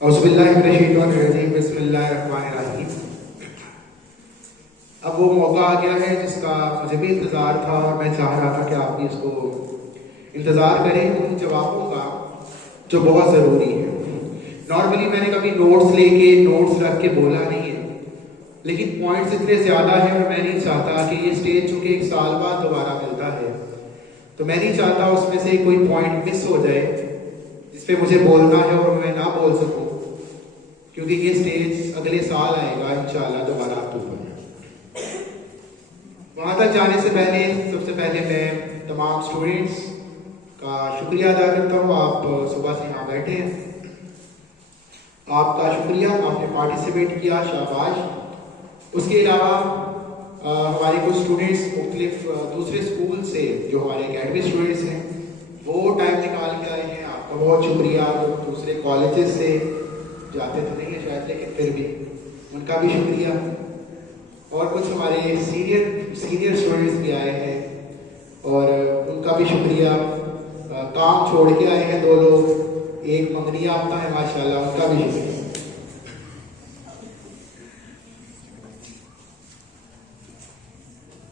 اعوذ باللہ من الشیطان الرجیم، بسم اللہ الرحمن الرحیم۔ اب وہ موقع آ گیا ہے جس کا مجھے بھی انتظار تھا اور میں چاہ رہا تھا کہ آپ بھی اس کو انتظار کریں ان جوابوں کا جو بہت ضروری ہے۔ نارملی میں نے کبھی نوٹس لے کے نوٹس رکھ کے بولا نہیں ہے، لیکن پوائنٹس اتنے زیادہ ہیں اور میں نہیں چاہتا کہ یہ اسٹیج چونکہ ایک سال بعد دوبارہ ملتا ہے تو میں نہیں چاہتا اس میں سے کوئی پوائنٹ مس ہو جائے جس پہ مجھے بولنا ہے اور میں نہ بول سکوں، کیونکہ یہ سٹیج اگلے سال آئے گا انشاءاللہ دوبارہ اکتوبر میں۔ وہاں تک جانے سے پہلے سب سے پہلے میں تمام اسٹوڈنٹس کا شکریہ ادا کرتا ہوں۔ آپ صبح سے یہاں بیٹھے ہیں، آپ کا شکریہ، آپ نے پارٹیسپیٹ کیا، شاباش۔ اس کے علاوہ ہمارے کچھ اسٹوڈنٹس مختلف دوسرے اسکول سے جو ہمارے اکیڈمی اسٹوڈنٹس ہیں وہ ٹائم نکال کے آئے ہیں، آپ کا بہت شکریہ۔ جو دوسرے کالجز سے جاتے تو نہیں ہیں شاید، لیکن پھر بھی ان کا بھی شکریہ۔ اور کچھ ہمارے سینئر اسٹوڈنٹس بھی آئے ہیں اور ان کا بھی شکریہ۔ کام چھوڑ کے آئے ہیں 2 لوگ، ایک منگنی یافتہ ہے ماشاءاللہ، ان کا بھی شکریہ۔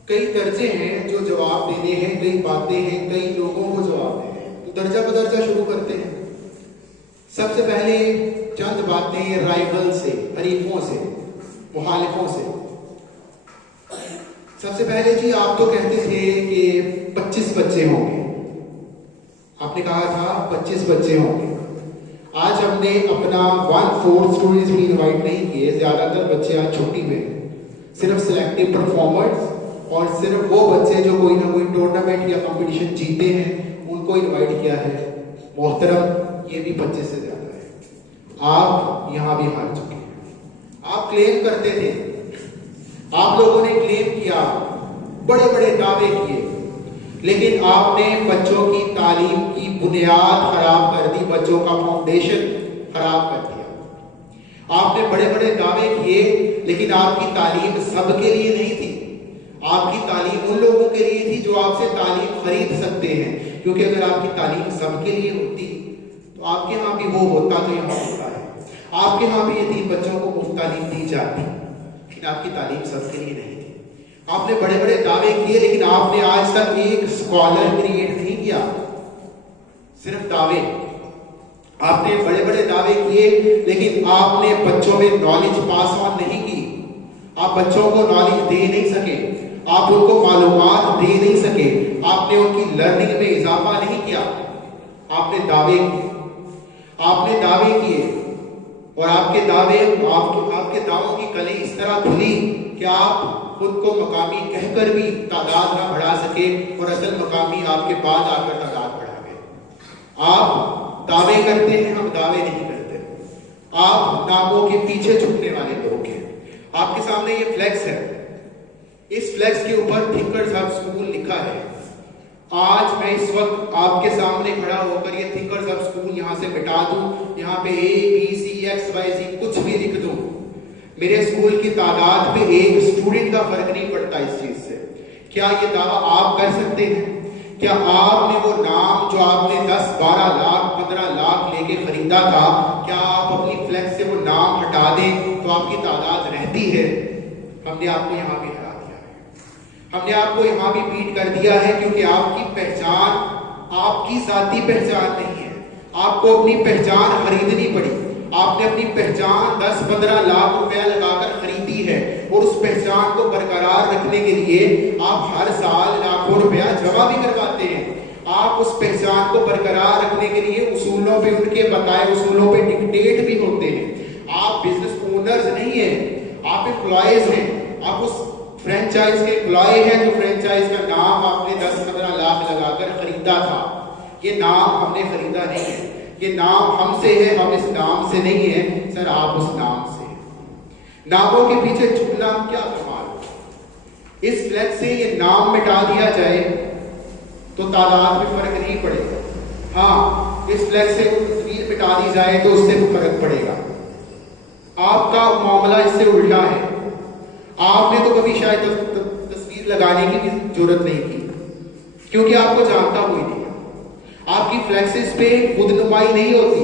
کئی درجے ہیں جو جواب دینے ہیں، کئی باتیں ہیں، کئی لوگوں کو جواب دینے ہیں، تو درجہ بدرجہ شروع کرتے ہیں۔ سب سے پہلے چند باتیں رائیول سے، حریفوں سے، مخالفوں سے۔ سب سے پہلے جی آپ تو کہتے تھے کہ 25 بچے ہوں گے، آپ نے کہا تھا 25 بچے ہوں گے۔ آج ہم نے اپنا 1/4 اسٹوڈنٹس بھی انوائٹ نہیں کیے، زیادہ تر بچے آج چھٹی میں ہیں، صرف سلیکٹو پرفارمرز اور صرف وہ بچے جو کوئی نہ کوئی ٹورنامنٹ یا کمپٹیشن جیتے ہیں ان کو انوائٹ کیا ہے۔ محترم، یہ بھی 25 سے زیادہ ہے۔ آپ یہاں بھی ہار چکے ہیں۔ آپ کلیم کرتے تھے، آپ لوگوں نے کلیم کیا، بڑے بڑے دعوے کیے، لیکن آپ نے بچوں کی تعلیم کی بنیاد خراب کر دی، بچوں کا فاؤنڈیشن خراب کر دیا۔ آپ نے بڑے بڑے دعوے کیے، لیکن آپ کی تعلیم سب کے لیے نہیں تھی۔ آپ کی تعلیم ان لوگوں کے لیے تھی جو آپ سے تعلیم خرید سکتے ہیں، کیونکہ اگر آپ کی تعلیم سب کے لیے ہوتی تو آپ کے ہاں بھی وہ ہوتا جو یہاں ہوتا ہے۔ آپ کے ہاں بھی یتیم بچوں کو مفت تعلیم دی جاتی، لیکن آپ کی تعلیم سب کے لیے نہیں تھی۔ آپ نے بڑے بڑے دعوے کیے، لیکن آپ نے آج تک ایک اسکالر کریٹ نہیں کیا، صرف دعوے۔ آپ نے بڑے بڑے دعوے کیے، لیکن آپ نے بچوں میں نالج پاس آن نہیں کی۔ آپ بچوں کو نالج دے نہیں سکے، آپ ان کو معلومات دے نہیں سکے، آپ نے ان کی لرننگ میں اضافہ نہیں کیا۔ آپ نے دعوے کیے، آپ نے دعوے کیے، اور آپ کے دعووں کی کلیں اس طرح کھلی کہ آپ خود کو مقامی کہہ کر بھی تعداد نہ بڑھا سکے، اور اصل مقامی آپ کے بعد آ کر تعداد بڑھا گئے۔ آپ دعوے کرتے ہیں، ہم دعوے نہیں کرتے۔ آپ ناموں کے پیچھے چھپنے والے لوگ ہیں۔ آپ کے سامنے یہ فلیکس ہے، اس فلیکس کے اوپر تھنکرز ہب اسکول لکھا ہے۔ آج میں اس وقت آپ کے سامنے کھڑا ہو کر یہ تھنکرز ہب اسکول یہاں سے مٹا دوں، یہاں پہ ABCXYZ کچھ بھی لکھ دوں، میرے اسکول کی تعداد پہ ایک اسٹوڈنٹ کا فرق نہیں پڑتا اس چیز سے۔ کیا یہ دعویٰ آپ کر سکتے ہیں؟ کیا آپ نے وہ نام جو آپ نے 10 12 لاکھ 15 لاکھ لے کے خریدا تھا، کیا آپ اپنی فلیکس سے وہ نام ہٹا دیں تو آپ کی تعداد رہتی ہے؟ ہم نے آپ کو یہاں بھی ہرا دیا ہے، ہم نے آپ کو یہاں بھی بیٹ کر دیا ہے، کیونکہ آپ کی پہچان آپ کی ذاتی پہچان نہیں ہے۔ آپ کو اپنی پہچان خریدنی پڑی۔ آپ نے اپنی پہچان 10 15 لاکھ روپیہ لگا کر خریدی ہے، اور اس پہچان کو برقرار رکھنے کے لیے آپ ہر سال لاکھوں روپیہ جمع بھی کرواتے ہیں۔ آپ اس پہچان کو برقرار رکھنے کے لیے اصولوں پہ، ان کے بتائے اصولوں پہ ڈکٹیٹ بھی ہوتے ہیں۔ آپ بزنس اونرز نہیں ہیں، آپ امپلائیز ہیں۔ آپ اس فرینچائز کے امپلائی ہیں جو فرینچائز کا نام آپ نے 10 15 لاکھ لگا کر خریدا تھا۔ یہ نام ہم نے خریدا نہیں ہے، یہ نام ہم سے ہے، ہم اس نام سے نہیں ہیں سر، آپ اس نام سے ہیں۔ ناموں کے پیچھے چھپنا کیا کمال ہے؟ اس فلیکس سے یہ نام مٹا دیا جائے تو تعداد میں فرق نہیں پڑے گا۔ ہاں، اس فلیکس سے کوئی تصویر مٹا دی جائے تو اس سے فرق پڑے گا۔ آپ کا معاملہ اس سے الٹا ہے۔ آپ نے تو کبھی شاید تصویر لگانے کی بھی ضرورت نہیں کی، کیونکہ آپ کو جانتا کوئی نہیں ہے۔ آپ کی فلیکسز پہ خود نمائی نہیں ہوتی۔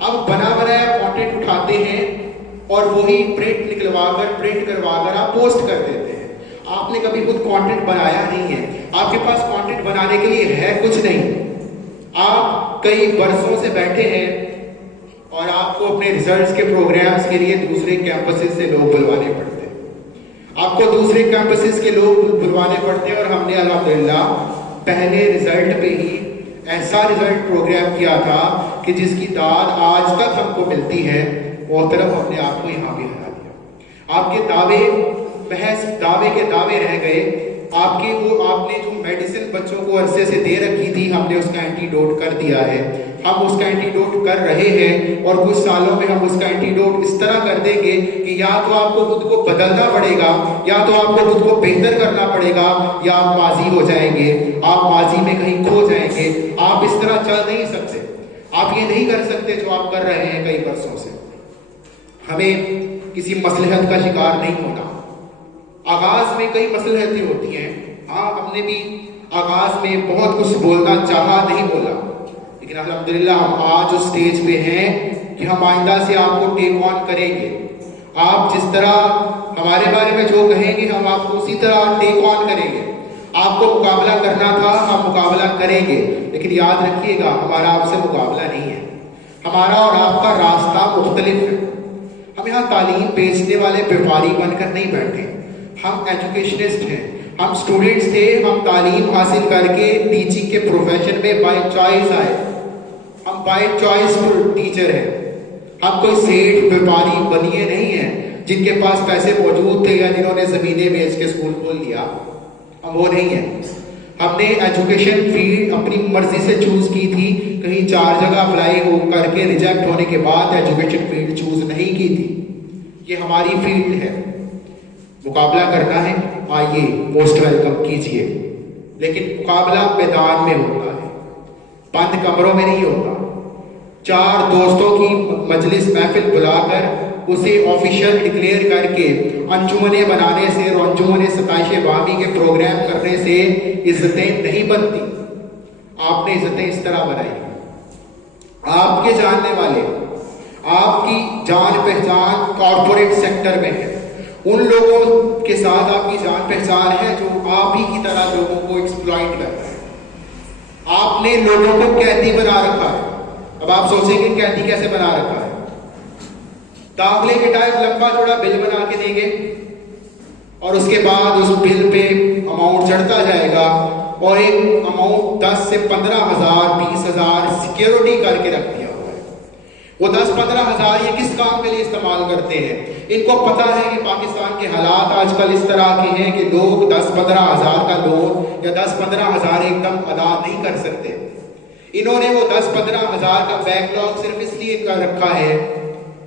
اب بنا بنایا کانٹینٹ بناتے ہیں اور وہی پرنٹ کروا کر آپ پوسٹ کر دیتے ہیں. آپ نے کبھی خود کانٹینٹ بنایا نہیں ہے. آپ کے پاس کانٹینٹ بنانے کے لیے ہے کچھ نہیں. آپ کئی برسوں سے بیٹھے ہیں اور آپ کو اپنے ریزلٹس کے پروگرامز کے لیے دوسرے کیمپسز سے لوگ بلوانے پڑتے ہیں. آپ کو دوسرے کیمپسز کے لوگ بلوانے پڑتے ہیں. اور ہم نے الحمدللہ پہلے ریزلٹ پہ ہی ایسا ریزلٹ پروگرام کیا تھا کہ جس کی داد آج تک ہم کو ملتی ہے. اور طرف ہم نے آپ کو یہاں بھی ہرا دیا. آپ کے دعوے محض دعوے کے دعوے رہ گئے. آپ نے جو میڈیسن بچوں کو عرصے سے دے رکھی تھی, ہم نے اس کا اینٹی ڈوٹ کر دیا ہے. ہم اس کا اینٹی ڈوٹ کر رہے ہیں اور کچھ سالوں میں ہم اس کا اینٹی ڈوٹ اس طرح کر دیں گے کہ یا تو آپ کو خود کو بدلنا پڑے گا, یا تو آپ کو خود کو بہتر کرنا پڑے گا, یا آپ ماضی ہو جائیں گے, آپ ماضی میں کہیں کھو جائیں گے. آپ اس طرح چل نہیں سکتے. آپ یہ نہیں کر سکتے جو آپ کر رہے ہیں کئی برسوں سے. ہمیں کسی مصلحت کا شکار نہیں ہونا. آغاز میں کئی مصلحتیں ہوتی ہیں. ہاں, ہم نے بھی آغاز میں بہت کچھ بولنا چاہا, نہیں بولا, لیکن الحمدللہ ہم آج اس سٹیج پہ ہیں کہ ہم آئندہ سے آپ کو ٹیک آن کریں گے. آپ جس طرح ہمارے بارے میں جو کہیں گے ہم آپ کو اسی طرح ٹیک آن کریں گے. آپ کو مقابلہ کرنا تھا, ہم مقابلہ کریں گے, لیکن یاد رکھیے گا ہمارا آپ سے مقابلہ نہیں ہے. ہمارا اور آپ کا راستہ مختلف ہے. ہم یہاں تعلیم بیچنے والے بیپاری بن کر نہیں بیٹھے. ہم ایجوکیشنسٹ ہیں, ہم اسٹوڈنٹس تھے, ہم تعلیم حاصل کر کے ٹیچنگ کے پروفیشن میں بائی چوائس آئے. ہم بائی چوائس ٹیچر ہیں. ہم کوئی سیٹ بیپاری بنیے نہیں ہیں جن کے پاس پیسے موجود تھے یا جنہوں نے زمینیں بیچ کے اسکول کھول لیا. ہم وہ نہیں ہیں. ہم نے ایجوکیشن فیلڈ اپنی مرضی سے چوز کی تھی. کہیں 4 جگہ اپلائی ہو کر کے ریجیکٹ ہونے کے بعد ایجوکیشن فیلڈ چوز نہیں کی تھی. یہ ہماری فیلڈ ہے. مقابلہ کرنا ہے, آئیے موسٹ ویلکم کیجئے, لیکن مقابلہ میدان میں ہوتا ہے, بند کمروں میں نہیں ہوتا. 4 دوستوں کی مجلس محفل بلا کر اسے آفیشیل ڈکلیئر کر کے انجمنیں بنانے سے اور انجمن ستائش بامی کے پروگرام کرنے سے عزتیں نہیں بنتی. آپ نے عزتیں اس طرح بنائی. آپ کے جاننے والے, آپ کی جان پہچان کارپوریٹ سیکٹر میں ہے. ان لوگوں کے ساتھ آپ کی جان پہچان ہے جو آپ ہی کی طرح لوگوں کو ایکسپلائٹ کرتا ہے. آپ نے لوگوں کو قیدی بنا رکھا ہے. اب آپ سوچیں گے قیدی کیسے بنا رکھا ہے؟ داخلے کے ٹائم لمبا چوڑا بل بنا کے دیں گے اور اس کے بعد اس بل پہ اماؤنٹ چڑھتا جائے گا اور ایک اماؤنٹ 10 سے 15,000 20,000 سیکیورٹی کر کے رکھ دیا ہوا ہے. وہ 10-15,000 یہ کس کام کے لیے استعمال کرتے ہیں؟ ان کو پتا ہے کہ پاکستان کے حالات آج کل اس طرح کے ہیں کہ لوگ 10-15,000 کا لون یا 10-15,000 ایک دم ادا نہیں کر سکتے. انہوں نے وہ 10-15,000 کا بیک لاگ صرف اس لیے کر رکھا ہے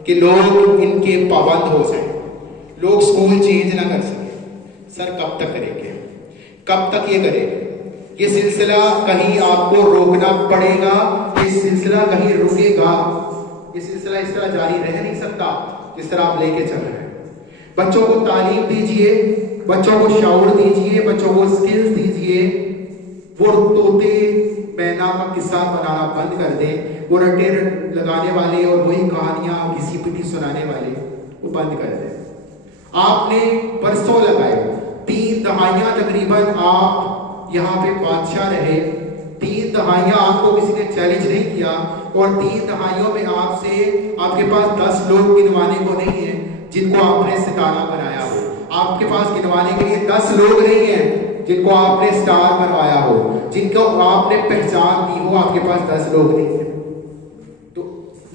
کہ لوگ ان کے پابند ہو جائیں, لوگ سکول چینج نہ کر سکیں. سر کب تک کریں گے, کب تک یہ کریں گے؟ یہ سلسلہ کہیں آپ کو روکنا پڑے گا, یہ سلسلہ کہیں رکے گا. یہ سلسلہ اس طرح جاری رہ نہیں سکتا جس طرح آپ لے کے چل رہے ہیں. بچوں کو تعلیم دیجئے, بچوں کو شعور دیجئے, بچوں کو سکلز دیجئے. وہ طوطے مینا کا قصہ بنانا بند کر دیں. وہ رٹے لگانے والے اور وہی کہانیاں کسی پٹی سنانے والے وہ بند کر دیں. آپ نے برسوں لگائے, 3 دہائیاں تقریباً آپ یہاں پہ بادشاہ رہے. 3 دہائیاں آپ کو کسی نے چیلنج نہیں کیا اور 3 دہائیوں میں آپ کے پاس 10 لوگ گنوانے کو نہیں ہیں جن کو آپ نے ستارہ بنایا ہو. آپ کے پاس گنوانے کے لیے 10 لوگ نہیں ہیں جن کو آپ نے سٹار بنوایا ہو, جن کو آپ نے پہچان دی ہو. آپ کے پاس 10 لوگ نہیں ہیں. تو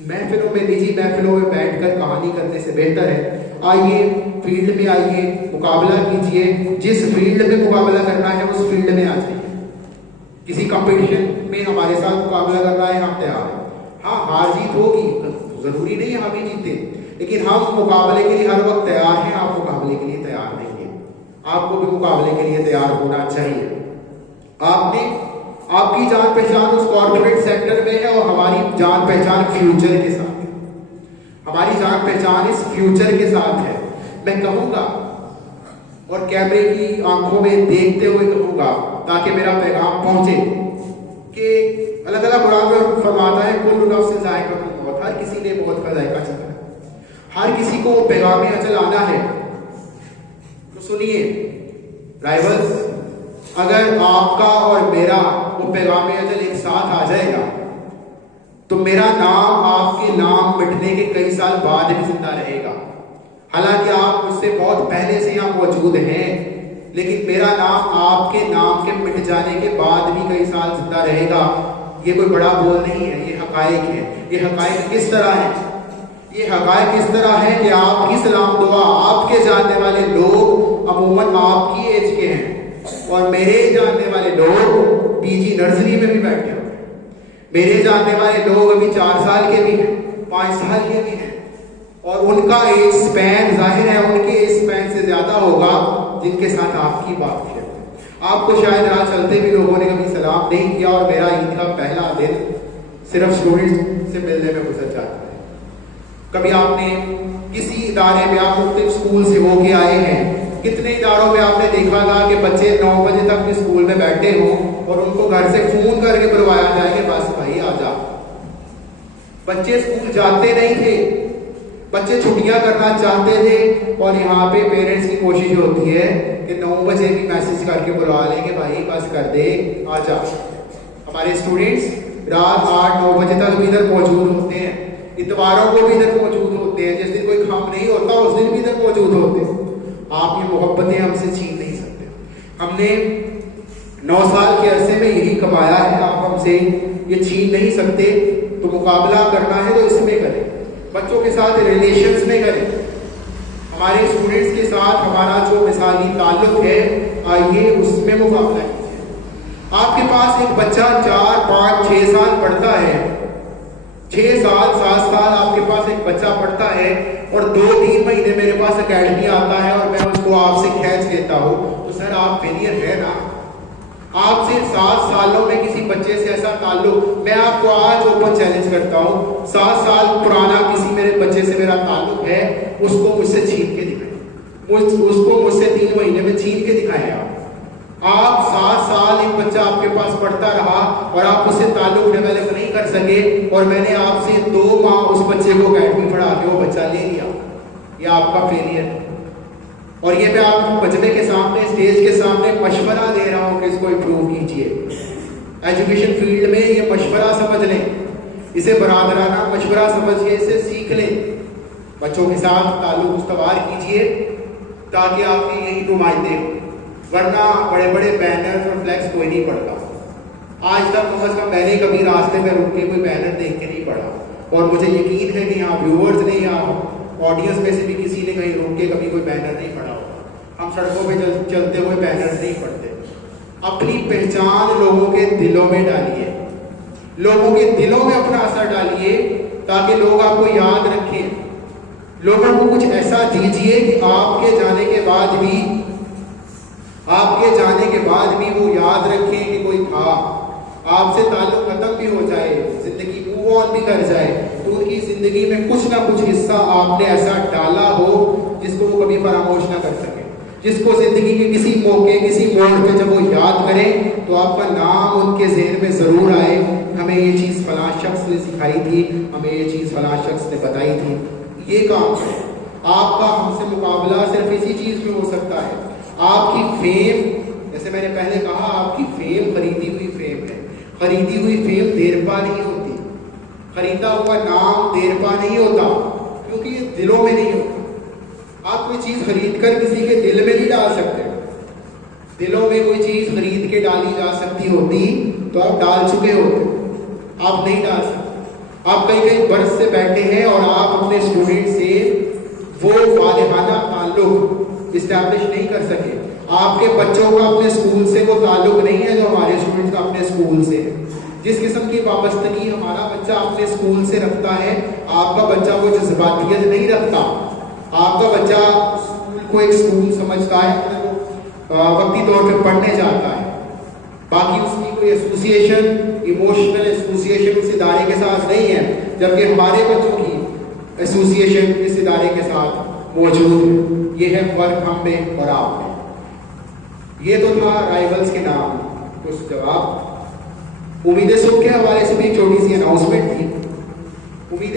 محفلوں میں, نجی محفلوں میں بیٹھ کر کہانی کرنے سے بہتر ہے آئیے فیلڈ میں آئیے, مقابلہ کیجئے. جس فیلڈ میں مقابلہ کرنا ہے اس فیلڈ میں آ جائیے. کسی کمپٹیشن میں ہمارے ساتھ مقابلہ کرنا ہے, ہم تیار ہیں. ہاں ہار جیت ہوگی, ضروری نہیں ہے ہم ہی جیتے, لیکن ہم مقابلے کے لیے ہر وقت تیار ہیں. آپ مقابلے کے لیے تیار نہیں ہیں, آپ کو بھی مقابلے کے لیے تیار ہونا چاہیے. آپ کی جان پہچان اس کارپوریٹ سیکٹر میں ہے اور ہماری جان پہچان فیوچر کے ساتھ ہے. ہماری جان پہچان اس فیوچر کے ساتھ ہے. میں کہوں گا اور کیمرے کی آنکھوں میں دیکھتے ہوئے کہوں گا تاکہ میرا پیغام پہنچے کہ اللہ تعالیٰ قرآن میں فرماتا ہے کل نفس ذائقۃ الموت, ہر کسی نے موت کا ذائقہ چکھا ہے. ہر کسی کو وہ پیغام اجل آنا ہے. تو سنیے رائولز، اگر آپ کا اور میرا وہ پیغام اجل ایک ساتھ آ جائے گا تو میرا نام آپ کے نام مٹنے کے کئی سال بعد بھی زندہ رہے گا. حالانکہ آپ مجھ سے بہت پہلے سے یہاں موجود ہیں، لیکن میرا نام آپ کے نام کے مٹ جانے کے بعد بھی کئی سال زندہ رہے گا. یہ کوئی بڑا بول نہیں ہے، یہ حقائق ہے. یہ حقائق کس طرح ہے؟ یہ حقائق اس طرح ہے کہ آپ کی سلام دعا آپ کے جاننے والے لوگ عموماً آپ کی ایج کے ہیں، اور میرے جاننے والے لوگ پی جی نرسری میں بھی بیٹھے ہوئے ہیں. میرے جاننے والے لوگ ابھی 4 سال کے بھی ہیں، 5 سال کے بھی ہیں، اور ان کا ایج سپین ظاہر ہے ان کے ایج سپین سے زیادہ ہوگا جن کے ساتھ آپ کی بات کرتے ہیں. آپ کو شاید راہ چلتے بھی لوگوں نے کبھی سلام نہیں کیا، اور میرا عید کا پہلا دن صرف اسٹوڈنٹس سے ملنے میں گزر جاتا ہے. کبھی آپ نے کسی ادارے میں، آپ مختلف اسکول سے ہو کے آئے ہیں، کتنے اداروں میں آپ نے دیکھا تھا کہ بچے 9 بجے تک بھی اسکول میں بیٹھے ہوں اور ان کو گھر سے فون کر کے بلوایا جائے کہ بس بھائی آ جا. بچے اسکول جاتے نہیں تھے، بچے چھٹیاں کرنا چاہتے تھے، اور یہاں پہ پیرنٹس کی کوشش ہوتی ہے کہ 9 بجے بھی میسج کر کے بلوا لیں کہ بھائی بس کر دے آ جا. ہمارے اسٹوڈینٹس رات 8-9 بجے تک بھی ادھر موجود ہوتے ہیں، اتواروں کو بھی ادھر موجود ہوتے ہیں، جس دن کوئی کام نہیں ہوتا اس دن بھی ادھر موجود ہوتے ہیں. آپ یہ محبتیں ہم سے چھین نہیں سکتے. ہم نے 9 سال کے عرصے میں یہی کمایا ہے، آپ ہم سے یہ چھین نہیں سکتے. تو مقابلہ کرنا ہے تو اس میں کریں، بچوں کے ساتھ ریلیشنز میں کریں. ہمارے اسٹوڈنٹس کے ساتھ ہمارا جو مثالی تعلق ہے، آئیے اس میں مقابلہ کیجیے. آپ کے پاس ایک بچہ 4, 5, 6 سال پڑھتا ہے، 6 سال 7 سال آپ کے پاس ایک بچہ پڑھتا ہے، اور 2-3 مہینے میرے پاس اکیڈمی آتا ہے اور میں اس کو آپ سے کھینچ لیتا ہوں، تو سر آپ فیلئر ہے نا. آپ سے 7 سالوں میں کسی بچے سے ایسا تعلق، میں آپ کو آج اوپن چیلنج کرتا ہوں، 7 سال پرانا کسی میرے بچے سے میرا تعلق ہے، اس کو مجھ سے چھین کے دکھائیں، اس کو مجھ سے 3 مہینے میں چھین کے دکھائیں. آپ 7 سال ایک بچہ آپ کے پاس پڑھتا رہا اور آپ اس سے تعلق ڈیولپ نہیں کر سکے، اور میں نے آپ سے 2 ماہ اس بچے کو اکیڈمی پڑھا کے وہ بچہ لے لیا. یہ آپ کا فیلئر ہے. اور یہ میں آپ کو مجمع کے سامنے، اسٹیج کے سامنے مشورہ دے رہا ہوں کہ اس کو امپروو کیجیے. ایجوکیشن فیلڈ میں یہ مشورہ سمجھ لیں، اسے برادرانہ مشورہ سمجھیے، اسے سیکھ لیں. بچوں کے ساتھ تعلق استوار کیجیے تاکہ آپ کے یہی نمائندے ہوں، ورنہ بڑے بڑے بینر اور فلیکس کوئی نہیں پڑھتا. آج تک کم از کم میں نے کبھی راستے میں رک کے کوئی بینر دیکھ کے نہیں پڑھا، اور مجھے یقین ہے کہ یہاں ویورز نے یا آڈینس میں سے بھی کسی نے کہیں روک کے کبھی کوئی بینر نہیں پڑھا ہوگا. ہم سڑکوں پہ چلتے ہوئے بینر نہیں پڑھتے. اپنی پہچان لوگوں کے دلوں میں ڈالیے، لوگوں کے دلوں میں اپنا اثر ڈالیے تاکہ لوگ آپ کو یاد رکھیں. لوگوں کو کچھ ایسا دیجیے کہ آپ کے جانے کے بعد بھی وہ یاد رکھیں کہ کوئی تھا. آپ سے تعلق ختم بھی ہو جائے، زندگی موو آن بھی کر جائے، تو ان کی زندگی میں کچھ نہ کچھ حصہ آپ نے ایسا ڈالا ہو جس کو وہ کبھی فراموش نہ کر سکے، جس کو زندگی کے کسی موقع، کسی موڑ پہ جب وہ یاد کریں تو آپ کا نام ان کے ذہن میں ضرور آئے. ہمیں یہ چیز فلاں شخص نے سکھائی تھی، ہمیں یہ چیز فلاں شخص نے بتائی تھی. یہ کام ہے. آپ کا ہم سے مقابلہ صرف اسی چیز میں ہو سکتا ہے. آپ کی فیم، جیسے میں نے پہلے کہا، آپ کی فیم خریدی ہوئی فیم ہے. خریدی ہوئی فیم دیر پا نہیں ہوتی، خریدا ہوا نام دیر پا نہیں ہوتا، کیونکہ یہ دلوں میں نہیں ہوتا. آپ کوئی چیز خرید کر کسی کے دل میں نہیں ڈال سکتے. دلوں میں کوئی چیز خرید کے ڈالی جا سکتی ہوتی تو آپ ڈال چکے ہوتے، آپ نہیں ڈال سکتے. آپ کئی برس سے بیٹھے ہیں اور آپ اپنے اسٹوڈنٹ سے وہ والہانہ تعلق اسٹیبلش نہیں کر سکے. آپ کے بچوں کا اپنے اسکول سے وہ تعلق نہیں ہے جو ہمارے اسٹوڈنٹ کا اپنے اسکول سے ہے. جس قسم کی وابستگی ہمارا بچہ اپنے اسکول سے رکھتا ہے، آپ کا بچہ وہ جذباتیت نہیں رکھتا. آپ کا بچہ اسکول کو ایک اسکول سمجھتا ہے، وہ وقتی طور پہ پڑھنے جاتا ہے، باقی اس کی کوئی ایسوسیشن، ایموشنل ایسوسیشن اس ادارے کے ساتھ نہیں ہے، جبکہ ہمارے بچوں کی ایسوسیشن اس ادارے کے ساتھ موجود ہے. یہ ہے فرق ہم میں اور آپ میں. یہ تو تھا رائولز کے نام. کچھ جواب. امید صبح کے حوالے سے بھی ایک چھوٹی سی اناؤنسمنٹ تھی. امید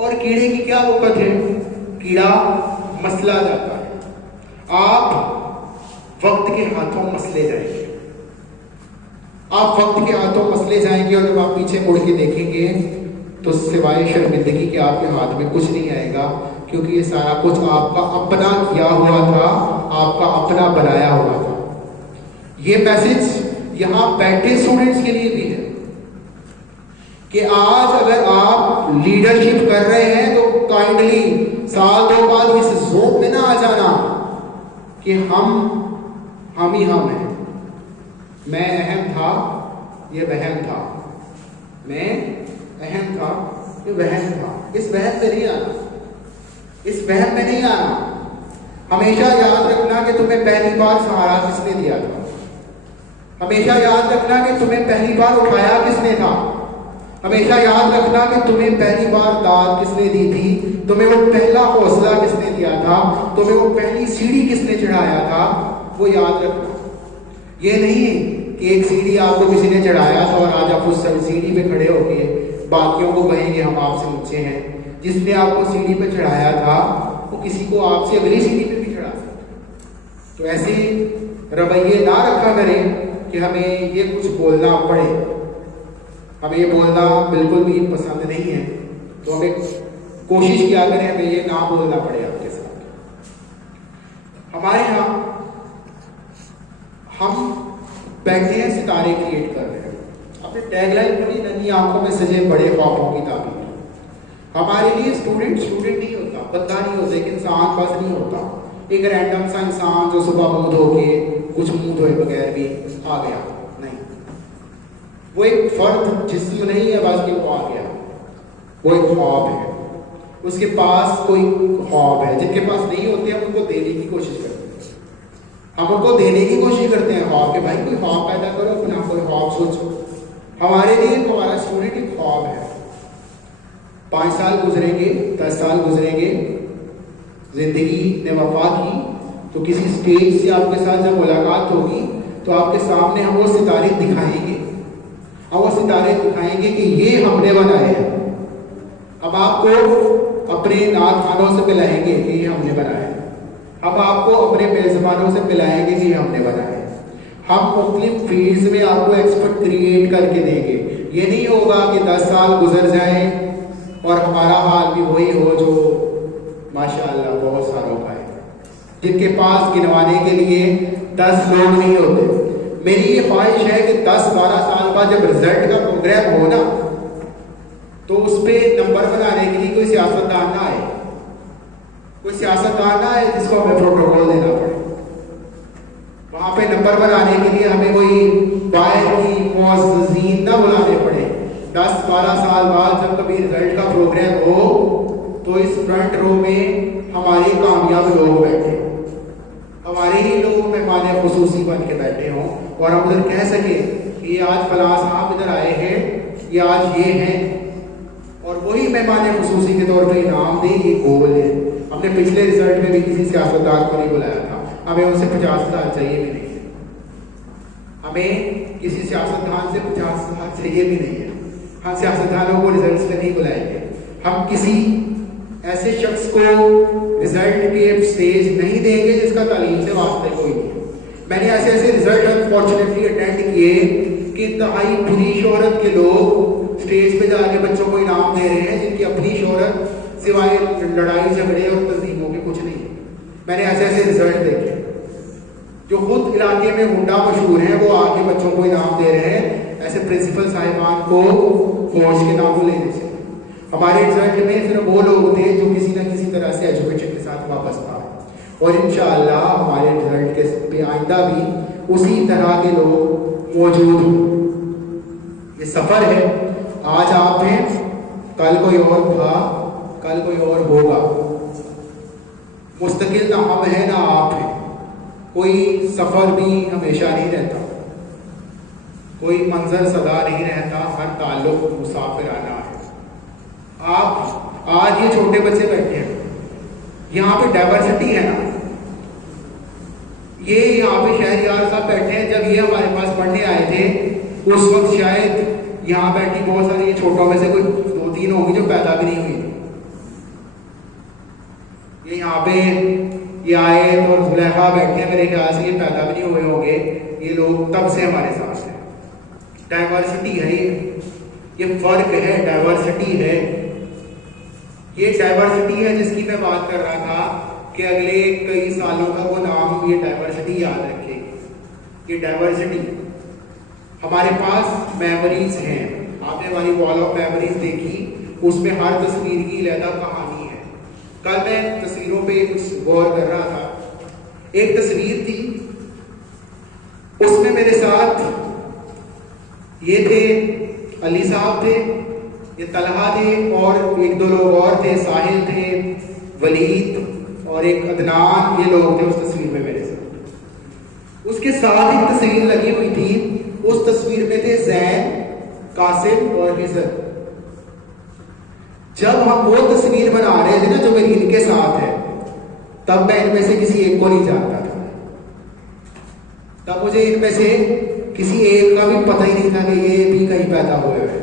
اور کیڑے کی کیا وقت ہے؟ کیڑا مسلا جاتا ہے۔ آپ وقت کے ہاتھوں مسلے جائیں گے، آپ وقت کے ہاتھوں مسلے جائیں گے، اور جب آپ پیچھے مڑ کے دیکھیں گے تو سوائے شرمندگی کے آپ کے ہاتھ میں کچھ نہیں آئے گا، کیونکہ یہ سارا کچھ آپ کا اپنا کیا ہوا تھا، آپ کا اپنا بنایا ہوا تھا۔ یہ میسج یہاں بیٹھے اسٹوڈنٹس کے لیے بھی ہے کہ آج اگر آپ لیڈرشپ کر رہے ہیں تو کائنڈلی سال دو بعد اس ذوق میں نہ آ جانا کہ ہم ہی ہم ہیں، میں اہم تھا یہ وہم تھا، میں اہم تھا یہ وہم تھا۔ اس وہم میں نہیں آنا، اس وہم میں نہیں آنا۔ ہمیشہ یاد رکھنا کہ تمہیں پہلی بار سہارا کس نے دیا تھا، ہمیشہ یاد رکھنا کہ تمہیں پہلی بار اٹھایا کس نے تھا، ہمیشہ یاد رکھنا کہ تمہیں پہلی بار داد کس نے دی تھی، تمہیں وہ پہلا حوصلہ کس نے دیا تھا، تمہیں وہ پہلی سیڑھی کس نے چڑھایا تھا، وہ یاد رکھنا۔ یہ نہیں کہ ایک سیڑھی آپ کو کسی نے چڑھایا تھا اور آج آپ اس سیڑھی پہ کھڑے ہو کے باقیوں کو کہیں گے ہم آپ سے اونچے ہیں۔ جس نے آپ کو سیڑھی پہ چڑھایا تھا وہ کسی کو آپ سے اگلی سیڑھی پہ بھی چڑھا سکتا۔ تو ایسے رویے نہ رکھا کریں کہ ہمیں یہ کچھ بولنا پڑے، ہمیں یہ بولنا بالکل بھی پسند نہیں ہے، تو ہمیں کوشش کیا کریں ہمیں یہ نہ بولنا پڑے آپ کے ساتھ۔ ہمارے ہاں ہم بیٹھے ہیں ستارے کریٹ کر رہے ہیں، اپنے ٹیگ لائن پڑھی، ننھی آنکھوں میں سجے بڑے خوابوں کی تعبیر۔ ہمارے لیے اسٹوڈنٹ نہیں ہوتا، بندہ نہیں ہوتا، ایک انسان بس نہیں ہوتا، ایک رینڈم سا انسان جو صبح منہ دھو کے کچھ منہ دھوئے بغیر بھی آ گیا، نہیں، وہ ایک فرد جسم نہیں ہے بس کہ وہ آ گیا، وہ ایک خواب ہے، اس کے پاس کوئی خواب ہے۔ جن کے پاس نہیں ہوتے ہم ان کو دینے کی کوشش کرتے ہیں، ہم ان کو دینے کی کوشش کرتے ہیں خواب کہ بھائی کوئی خواب پیدا کرو، اپنا کوئی خواب سوچو۔ ہمارے لیے ہمارا اسٹوڈنٹ ایک خواب ہے۔ 5 سال گزریں گے، 10 سال گزریں گے، زندگی نے وفا کی تو کسی اسٹیج سے آپ کے ساتھ جب ملاقات ہوگی تو آپ کے سامنے ہم وہ ستارے دکھائیں گے، ہم وہ ستارے دکھائیں گے کہ یہ ہم نے بنائے ہیں۔ ہم آپ کو اپنے نعت خوانوں سے ملائیں گے کہ یہ ہم نے بنائے ہیں، ہم آپ کو اپنے میزبانوں سے ملائیں گے کہ یہ ہم نے بنائے ہیں۔ ہم مختلف فیلڈز میں آپ کو ایکسپرٹ کریٹ کر کے دیں گے۔ یہ نہیں ہوگا کہ 10 سال گزر جائیں اور ہمارا حال بھی وہی ہو جو ماشاءاللہ بہت سالوں کا ہے، جن کے پاس گنوانے کے لیے 10 لوگ نہیں ہوتے۔ میری یہ خواہش ہے کہ 10-12 سال بعد جب رزلٹ کا پروگرام ہو نا تو اس پہ نمبر بنانے کے لیے کوئی سیاستدان نہ آئے، کوئی سیاستدان نہ آئے جس کو ہمیں پروٹوکول دینا پڑے۔ وہاں پہ نمبر بنانے کے لیے ہمیں کوئی باہر کی معززین نہ بلانے پڑے۔ 10-12 سال بعد جب کبھی رزلٹ کا پروگرام ہو تو اس فرنٹ رو میں ہمارے کامیاب لوگ بیٹھے ہوں، ہمارے ہی لوگ مہمان خصوصی بن کے بیٹھے ہوں، اور ہم ادھر کہہ سکیں کہ یہ آج فلاں صاحب ادھر آئے ہیں، یہ آج یہ ہیں، اور وہی مہمان خصوصی کے طور پہ انعام دیں۔ یہ گول ہے۔ ہم نے پچھلے رزلٹ میں بھی کسی سیاستدان کو نہیں بلایا تھا، ہمیں ان سے 50,000 چاہیے بھی نہیں ہے، ہمیں کسی سیاستدان سے 50,000 چاہیے بھی نہیں ہے۔ ہم سیاستدانوں کو رزلٹس میں نہیں بلائیں گے، ہم کسی ایسے شخص کو رزلٹ کے اسٹیج نہیں دیں گے جس کا تعلیم سے واسطہ کوئی نہیں ہے۔ میں نے ایسے رزلٹ انفارچونیٹلی اٹینڈ کیے کہ انتہائی بری شہرت کے لوگ اسٹیج پہ جا کے بچوں کو انعام دے رہے ہیں جن کی اپنی شہرت سوائے لڑائی جھگڑے اور تنظیموں کے کچھ نہیں ہے۔ میں نے ایسے رزلٹ دیکھے جو خود علاقے میں ہنڈا مشہور ہیں، وہ آ کے بچوں کو انعام دے رہے ہیں ایسے پرنسپل صاحبان کو فوج کے ناموں لینے سے۔ ہمارے رزلٹ میں صرف وہ لوگ تھے جو کسی نہ کسی طرح سے ایجوکیشن کے ساتھ وابستہ ہیں، اور انشاءاللہ ہمارے رزلٹ کے پہ آئندہ بھی اسی طرح کے لوگ موجود ہیں۔ یہ سفر ہے، آج آپ ہیں، کل کوئی اور تھا، کل کوئی اور ہوگا۔ مستقل نہ ہم ہیں نہ آپ ہیں، کوئی سفر بھی ہمیشہ نہیں رہتا، کوئی منظر سدا نہیں رہتا، ہر تعلق مسافرانہ ہے۔ آپ آج یہ چھوٹے بچے بیٹھے ہیں، یہاں پہ ڈائیورسٹی ہے نا، یہ یہاں پہ شہریار صاحب بیٹھے ہیں، جب یہ ہمارے پاس پڑھنے آئے تھے اس وقت شاید یہاں بیٹھی بہت ساری چھوٹوں میں سے کوئی 2-3 ہوگی جو پیدا بھی نہیں ہوئی تھی، یہ یہاں پہ یہ آئے اور زلیخا بیٹھے ہیں، میرے خیال سے یہ پیدا بھی نہیں ہوئے ہوں گے، یہ لوگ تب سے ہمارے ساتھ ہیں. ڈائیورسٹی ہے، یہ فرق ہے، ڈائیورسٹی ہے. یہ ڈائیورسٹی ہے جس کی میں بات کر رہا تھا کہ اگلے کئی سالوں کا وہ نام، یہ ڈائیورسٹی یاد رکھے. یہ ڈائیورسٹی ہمارے پاس میموریز ہیں. آپ نے ہماری وال آف میموریز دیکھی، اس میں ہر تصویر کی علیحدہ کہانی ہے. کل میں تصویروں پہ کچھ غور کر رہا تھا. ایک تصویر تھی، اس میں میرے ساتھ یہ تھے، علی صاحب تھے، یہ طلحہ تھے، اور ایک دو لوگ اور تھے، ساحل تھے، ولید اور ایک عدنان. یہ لوگ تھے اس تصویر میں میرے ساتھ. اس کے ساتھ ایک تصویر لگی ہوئی تھی، اس تصویر میں تھے زین، قاسم اور حضر. جب ہم وہ تصویر بنا رہے تھے نا جو میری ان کے ساتھ ہے، تب میں ان میں سے کسی ایک کو نہیں جانتا تھا. تب مجھے ان میں سے کسی ایک کا بھی پتہ ہی نہیں تھا کہ یہ بھی کہیں پیدا ہوئے ہوئے.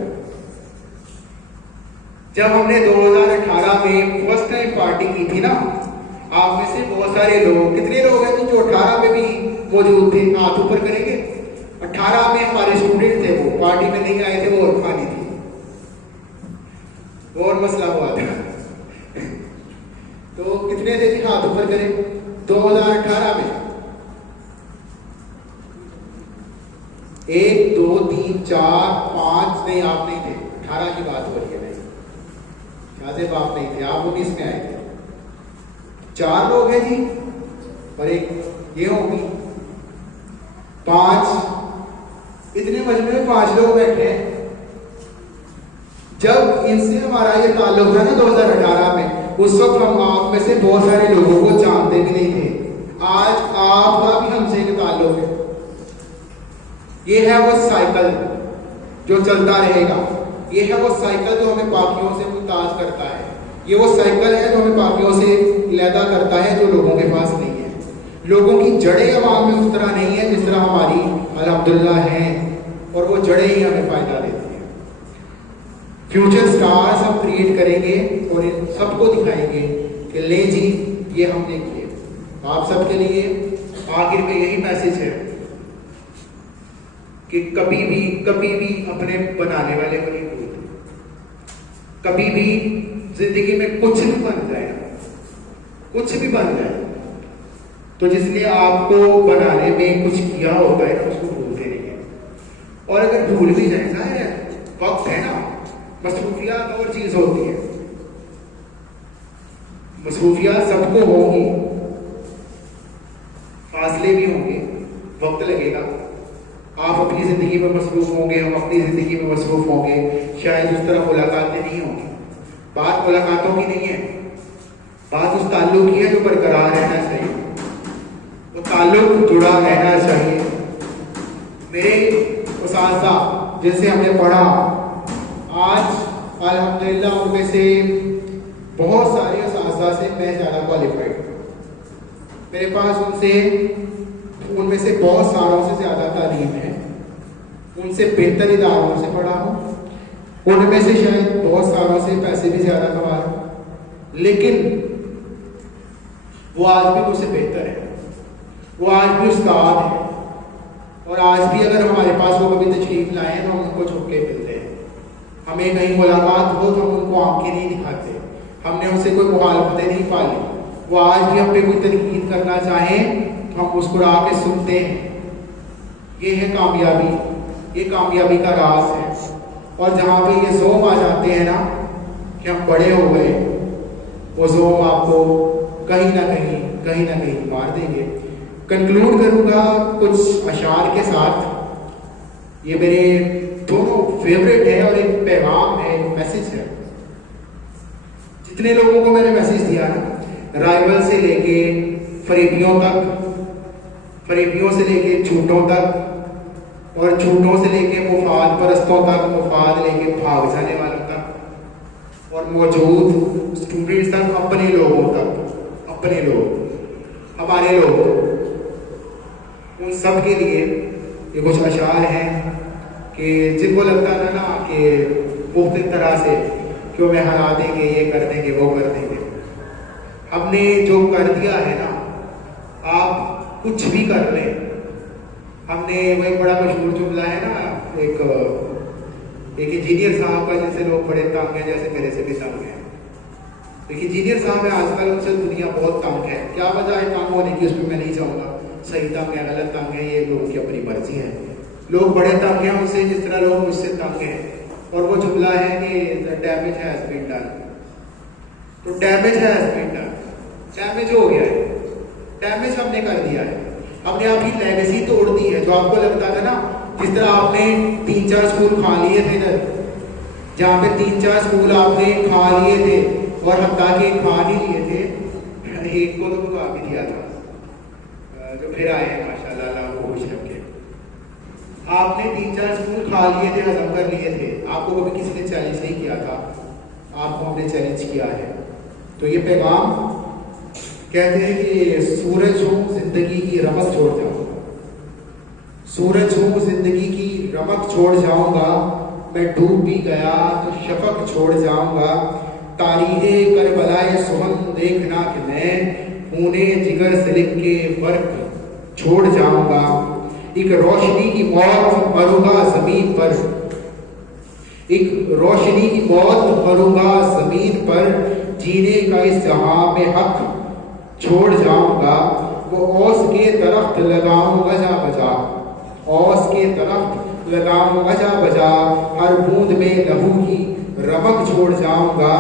جب ہم نے 2018 میں فرسٹ ٹائم پارٹی کی تھی نا، آپ میں سے بہت سارے لوگ، کتنے لوگ ہیں جو 18 میں بھی موجود تھے؟ ہاتھ اوپر کریں گے. 18 میں ہمارے اسٹوڈنٹ تھے، وہ پارٹی میں نہیں آئے تھے، وہ اور کھانی تھی، اور مسئلہ ہوا تھا. تو کتنے تھے جی؟ ہاتھ اوپر کریں. 2018 میں 1 2 3 4 5 نہیں، آپ نہیں تھے. 18 کی بات ہو رہی ہے. نہیں، آپ نہیں تھے، آپ 19 میں آئے تھے. 4 لوگ ہیں جی، اور ایک یہ ہوگی 5. اتنے مجموعے میں 5 لوگ بیٹھے ہیں. جب ان سے ہمارا یہ تعلق تھا نا 2018 میں، اس وقت ہم آپ میں سے بہت سارے لوگوں کو جانتے بھی نہیں تھے. آج آپ کا بھی ہم سے ایک تعلق ہے. یہ ہے وہ سائیکل جو چلتا رہے گا. یہ ہے وہ سائیکل جو ہمیں باقیوں سے ممتاز کرتا ہے. یہ وہ سائیکل ہے جو ہمیں باقیوں سے علیحدہ کرتا ہے، جو لوگوں کے پاس نہیں ہے. لوگوں کی جڑیں عوام میں اس طرح نہیں ہیں جس طرح ہماری الحمدللہ ہیں، اور وہ جڑیں ہی ہمیں فائدہ دیتی ہیں. فیوچر سٹارز ہم کریٹ کریں گے اور ان سب کو دکھائیں گے کہ لے جی یہ ہم نے کیے. آپ سب کے لیے آخر میں یہی میسج ہے کہ کبھی بھی اپنے بنانے والے کو نہیں بھولتے. کبھی بھی زندگی میں کچھ بھی بن جائے، کچھ بھی بن جائے، تو جس نے آپ کو بنانے میں کچھ کیا ہوتا ہے نا، اس کو بھولتے نہیں ہیں. اور اگر بھول بھی جائے گا، وقت ہے نا، مصروفیات اور چیز ہوتی ہے. مصروفیات سب کو ہوں گی، فاصلے بھی ہوں گے، وقت لگے گا. آپ اپنی زندگی میں مصروف ہوں گے، ہم اپنی زندگی میں مصروف ہوں گے. شاید اس طرح ملاقاتیں نہیں ہوں گی. بات ملاقاتوں کی نہیں ہے، بات اس تعلق کی ہے جو برقرار رہنا چاہیے. وہ تعلق جڑا رہنا چاہیے. میرے اساتذہ جن سے ہم نے پڑھا، آج الحمدللہ ان میں سے بہت سارے اساتذہ سے میں زیادہ کوالیفائڈ ہوں. میرے پاس ان میں سے بہت سالوں سے زیادہ تعلیم ہے. ان سے بہتر اداروں سے پڑھا ہوں. ان میں سے شاید بہت سالوں سے پیسے بھی زیادہ کما رہا ہوں. لیکن وہ آج بھی مجھ سے بہتر ہے. وہ آج بھی استاد ہے. اور آج بھی اگر ہمارے پاس وہ کبھی تشریف لائیں تو ہم ان کو چھپ کے ملتے ہیں. ہمیں کہیں ملاقات ہو تو ہم ان کو آنکھیں نہیں دکھاتے. ہم نے ان سے کوئی مخالفتیں نہیں پالی. وہ آج بھی ہم پہ کوئی تنقید کرنا چاہیں تو ہم مسکرا کے سنتے ہیں. یہ ہے کامیابی. یہ کامیابی کا راز ہے. اور جہاں پہ یہ زوم آ جاتے ہیں نا کہ ہم بڑے ہو گئے، وہ زوم آپ کو کہیں نہ کہیں مار دیں گے. کنکلوڈ کروں گا کچھ اشعار کے ساتھ. یہ میرے دونوں فیوریٹ ہے اور ایک پیغام ہے، ایک میسج ہے. جتنے لوگوں کو میں نے میسج دیا نا، رائول سے لے کے فریبیوں تک، فریبیوں سے لے کے جھوٹوں تک، اور جھوٹوں سے لے کے مفاد پرستوں تک، مفاد لے کے بھاگ جانے والوں تک، اور موجود اسٹوڈنٹس تک، اپنے لوگوں تک، اپنے لوگ، ہمارے لوگ، ان سب کے لیے یہ کچھ اشعار ہیں کہ جن کو لگتا تھا نا کہ مختلف طرح سے کہ وہ ہمیں ہرا دیں گے، یہ کر دیں گے، وہ کر دیں گے. ہم نے جو کر دیا ہے نا، آپ کچھ بھی کر لیں. ہم نے وہ ایک بڑا مشہور جملہ ہے نا، ایک انجینئر صاحب کا، جیسے لوگ بڑے تنگ ہیں، جیسے میرے سے بھی تنگ ہیں. ایک انجینئر صاحب ہے، آج کل ان سے دنیا بہت تنگ ہے. کیا وجہ ہے تنگ ہونے کی، اس میں میں نہیں جاؤں گا. صحیح تنگ ہے، غلط تنگ ہے، یہ لوگوں کی اپنی مرضی ہے. لوگ بڑے تنگ ہیں ان سے جس طرح لوگ مجھ سے تنگ ہیں. اور وہ جملہ ہے کہ ڈیمیج ہیز بین ڈن. تو damage has been done, damage ہو گیا ہے، ڈیمیج ہم نے کر دیا ہے. ہم نے آپ کی لیگیسی توڑ دی ہے. جو آپ کو لگتا تھا نا، جس طرح آپ نے 3-4 اسکول کھا لیے تھے نا، جہاں پہ 3-4 اسکول آپ نے کھا لیے تھے، اور حتیٰ کہ کھا نہیں لیے تھے، ایک کو تو بھگا بھی دیا تھا، جو پھر آئے ہیں ماشاء اللہ، اللہ کو خوش رکھے. آپ نے 3-4 اسکول کھا لیے تھے، ہضم کر لیے تھے. آپ کو کبھی کسی نے چیلنج نہیں کیا تھا، آپ کو ہم نے چیلنج کیا ہے. تو یہ پیغام کہتے ہیں کہ سورج ہوں زندگی کی رمق چھوڑ جاؤں گا، سورج ہوں زندگی کی رمق چھوڑ جاؤں گا. میں ڈوب بھی گیا تو شفق چھوڑ جاؤں گا. تاریخ کربلائے سخن دیکھنا کہ میں خونے جگر سے لکھ کے برق چھوڑ جاؤں گا. ایک روشنی کی موت مروں گا زمین پر، ایک روشنی کی موت مروں گا زمین پر. جینے کا اس جہاں میں حق چھوڑ جاؤں گا. وہ اوس کے درخت لگاؤں گا جا بجا، اوس کے درخت لگاؤں گا جا بجا. ہر بوند میں لہو کی رمق چھوڑ جاؤں گا.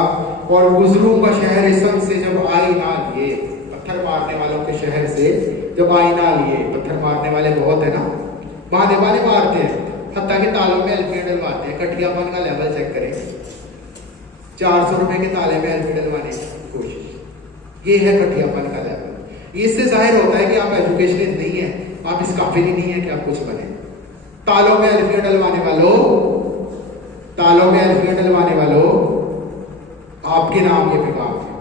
اور گزروں گا شہر سنگ سے جب آئینہ لیے، پتھر مارنے والوں کے شہر سے جب آئینہ لیے. پتھر مارنے والے بہت ہیں نا، بہانے والے مارتے ہیں، حتیٰ کہ تالوں میں الفیاں ڈلواتے ہیں. کٹیا پن کا لیول چیک کریں، 400 روپے کے تالے میں الفی ڈلوانے کی کوشش. یہ ہے کٹیا پن کا لیول. اس سے ظاہر ہوتا ہے کہ آپ ایجوکیشنل نہیں ہیں، آپ اس قابل ہی نہیں ہیں کہ آپ کچھ بنیں. تالوں میں الفیاں ڈلوانے والوں، تالوں میں الفیاں ڈلوانے والوں، آپ کے نام یہ پیغام ہے.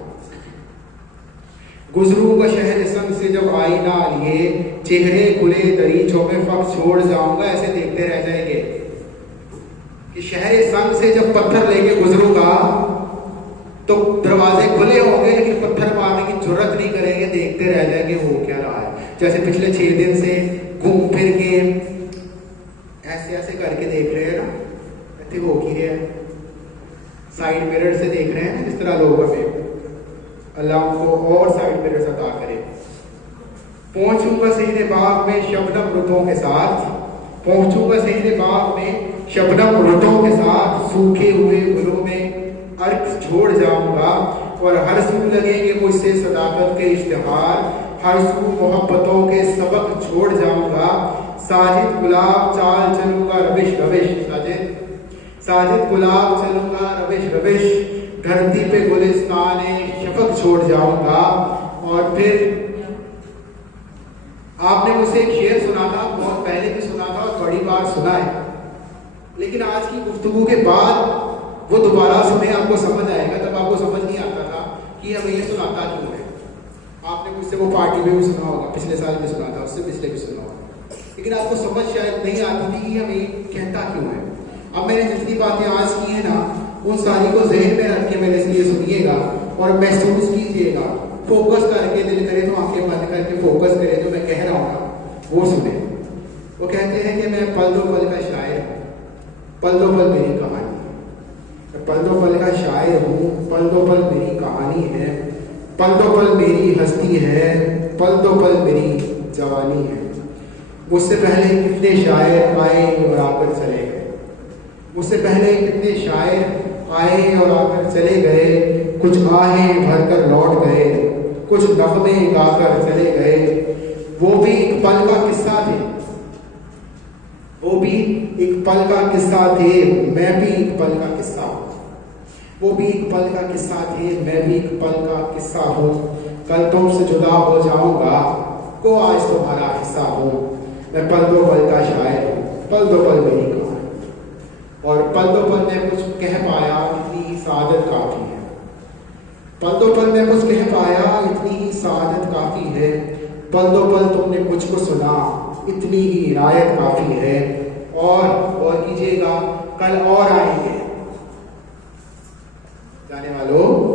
گزروں گا شہر سنگ سے جب آئینہ لیے، چہرے کھلے دریچوں میں فق چھوڑ جاؤں گا. ایسے دیکھتے رہ جائیں گے کہ شہر سنگ سے جب پتھر لے کے گزروں گا تو دروازے کھلے ہوں گے، لیکن پتھر مارنے کی جرت نہیں کریں گے. دیکھتے رہ جائیں گے ہو کیا رہا ہے. جیسے پچھلے 6 دن سے گھوم پھر کے ایسے ایسے کر کے دیکھ رہے ہیں نا، ایسے ہو کی رہے ہیں، سائڈ میرر سے دیکھ رہے ہیں جس طرح لوگ ہمیں. اللہ ان کو اور سائڈ میرر عطا کرے. پہنچوں گا سہرے باغ میں شبنم رتوں کے ساتھ، پہنچوں گا سہرے باغ میں شبنم رتوں کے ساتھ. سوکھے ہوئے گلوں میں عرق چھوڑ جاؤں گا. اور ہر سو لگیں گے مجھ سے صداقت کے اشتہار، ہر سو محبتوں کے سبق چھوڑ جاؤں گا. ساجد گلاب چال چلوں گا روش روش، ساجد گلاب چلوں گا روش روش. دھرتی پہ گلستان شفق چھوڑ جاؤں گا. اور پھر آپ نے مجھ سے ایک شعر سنا تھا، بہت پہلے بھی سنا تھا اور بڑی بار سنا ہے، لیکن آج کی گفتگو کے بعد وہ دوبارہ سنیں، آپ کو سمجھ آئے گا. تب آپ کو سمجھ نہیں آتا تھا کہ ہمیں یہ سناتا کیوں ہے. آپ نے مجھ سے وہ پارٹی میں بھی سنا ہوگا، پچھلے سال بھی سنا تھا، اس سے پچھلے بھی سنا ہوگا، لیکن آپ کو سمجھ شاید نہیں آتی تھی کہ ہمیں کہتا کیوں ہے. اب میں نے جتنی باتیں آج کی ہیں نا، ان ساری کو ذہن میں رکھ کے میرے سے یہ سنیے گا اور محسوس کیجیے گا. فوکس کر کے، دل کرے تو آنکھیں بند کر کے فوکس کرے، جو میں کہہ رہا ہوں نا وہ سنیں. وہ کہتے ہیں کہ میں پل دو پل کا شاعر ہوں، پل دو پل میری کہانی ہے. پل دو پل کا شاعر ہوں، پل دو پل میری کہانی ہے. پل دو پل میری ہستی ہے، پل دو پل میری جوانی ہے. مجھ سے پہلے کتنے شاعر آئے اور آ کر چلے گئے، مجھ سے پہلے کتنے شاعر آئے اور آ کر چلے گئے. کچھ آہیں بھر کر لوٹ گئے، کچھ نغمے گا کر چلے گئے. وہ بھی ایک پل کا قصہ تھے، وہ بھی ایک پل کا قصہ تھے، میں بھی ایک پل کا قصہ ہوں. وہ بھی ایک پل کا قصہ تھے، میں بھی ایک پل کا قصہ ہوں. کل تم سے جدا ہو جاؤں گا، کو آج تمہارا حصہ ہوں. میں پل دو پل کا شاعر ہوں، پل دو پل میری کہانی. اور پل دو پل میں کچھ کہہ پایا، اتنی ہی سعادت کافی ہے. پل دو پل میں کچھ کہہ پایا، اتنی ہی سعادت کافی ہے. پل دو پل تم نے مجھ کو سنا، اتنی ہی عنایت کافی ہے. اور کیجیے گا، کل اور آئیں گے جانے والوں،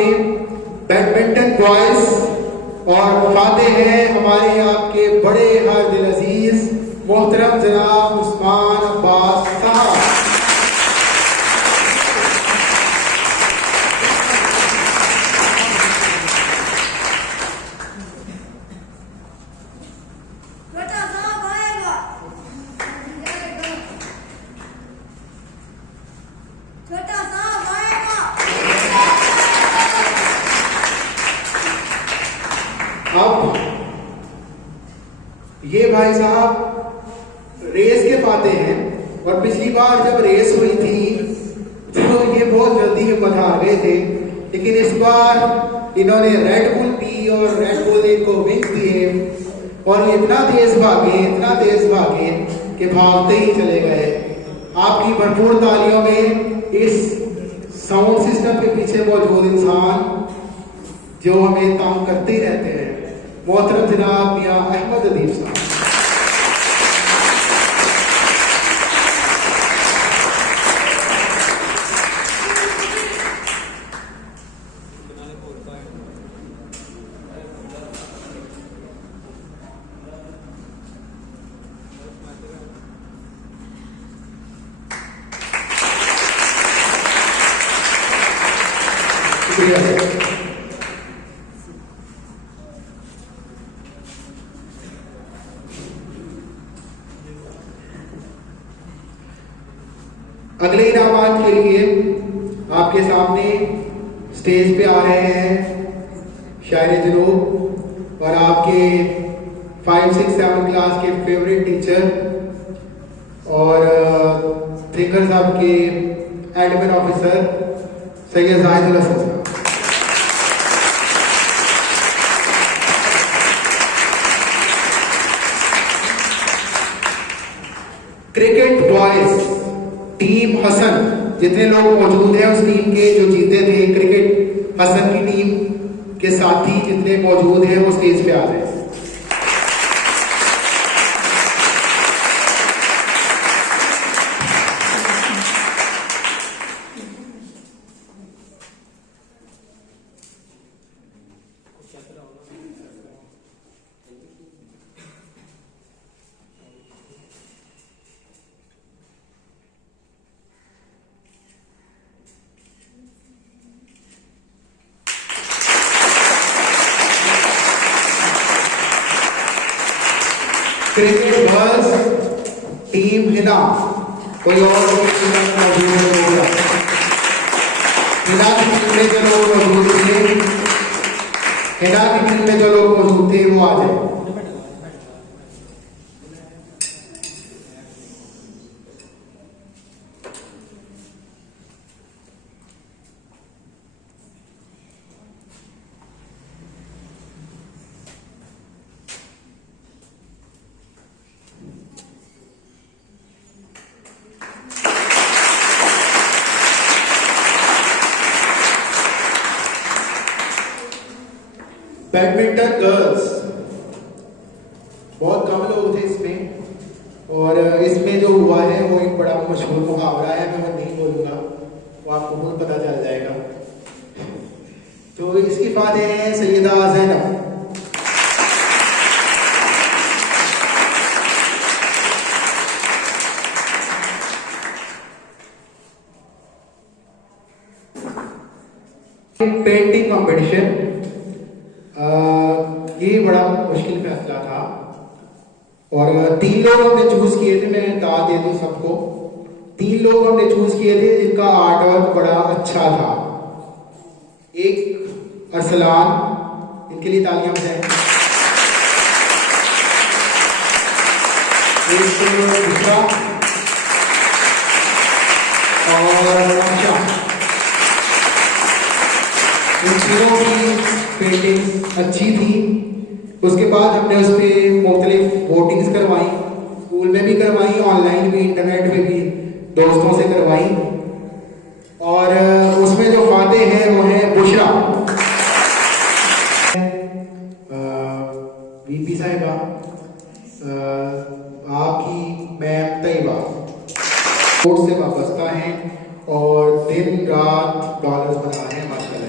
سامنے بیڈمنٹن بوائز اور فاتح ہیں ہمارے آپ کے بڑے ہر دل عزیز محترم جناب عثمان عباس صاحب. اب یہ بھائی صاحب ریس کے فاتح ہیں اور پچھلی بار جب ریس ہوئی تھی تو یہ بہت جلدی ہمت ہار گئے تھے، لیکن اس بار انہوں نے ریڈ بل پی اور ریڈ بل ان کو ونگز دیے اور یہ اتنا تیز بھاگے کہ بھاگتے ہی چلے گئے. آپ کی بھرپور تالیوں میں اس ساؤنڈ سسٹم کے پیچھے موجود انسان جو ہمیں تانگ کرتے ہی رہتے ہیں، محترم جناب میاں احمد ادیب صاحب. شکریہ. اگلے انعامات کے لیے آپ کے سامنے اسٹیج پہ آ رہے ہیں شاعر جنوب اور آپ کے 5, 6, 7 کلاس کے فیوریٹ ٹیچر اور تھنکر صاحب کے ایڈمن آفیسر سید زاہد الحسن صاحب. کرکٹ بوائز ٹیم حسن، جتنے لوگ موجود ہیں اس ٹیم کے جو جیتے تھے کرکٹ حسن کی ٹیم کے ساتھی جتنے موجود ہیں وہ اسٹیج پہ آ جائیں. کرکٹ گرلز ٹیم ہنا، کوئی اور موجود ہوگا ہنا کی ٹیم میں جو لوگ موجود تھے، ہنا کی ٹیم میں جو لوگ موجود تھے وہ آ جائیں. بیڈمنٹن گرلز بہت کم لوگ تھے اس میں، اور اس میں جو ہوا ہے وہ ایک بڑا مشہور محاورہ ہے، میں وہ نہیں بولوں گا، وہ آپ کو خود پتہ چل جائے گا. تو اس کی فاتح ہیں سیدہ زینب. پینٹنگ کمپٹیشن یہ بڑا مشکل فیصلہ تھا اور 3 لوگ ہم نے چوز کیے تھے. میں داد دے دوں سب کو، 3 لوگ ہم نے چوز کیے تھے جن کا آرٹ ورک بڑا اچھا تھا. ایک ارسلان، ان کے لیے تالیاں بجائیں. ایک دوسرا اور ان تینوں کی پینٹنگ اچھی تھی. اس کے بعد ہم نے اس پہ مختلف ووٹنگز کروائیں، اسکول میں بھی کروائیں، آن لائن بھی، انٹرنیٹ پہ بھی دوستوں سے کروائیں. اور اس میں جو فاتح ہیں وہ ہیں بشرا وی پی صاحبہ، آپ کی میم طیبہ اسپورٹس سے وابستہ ہیں اور دن رات ڈالرز بنا رہے ہیں ماشاء اللہ.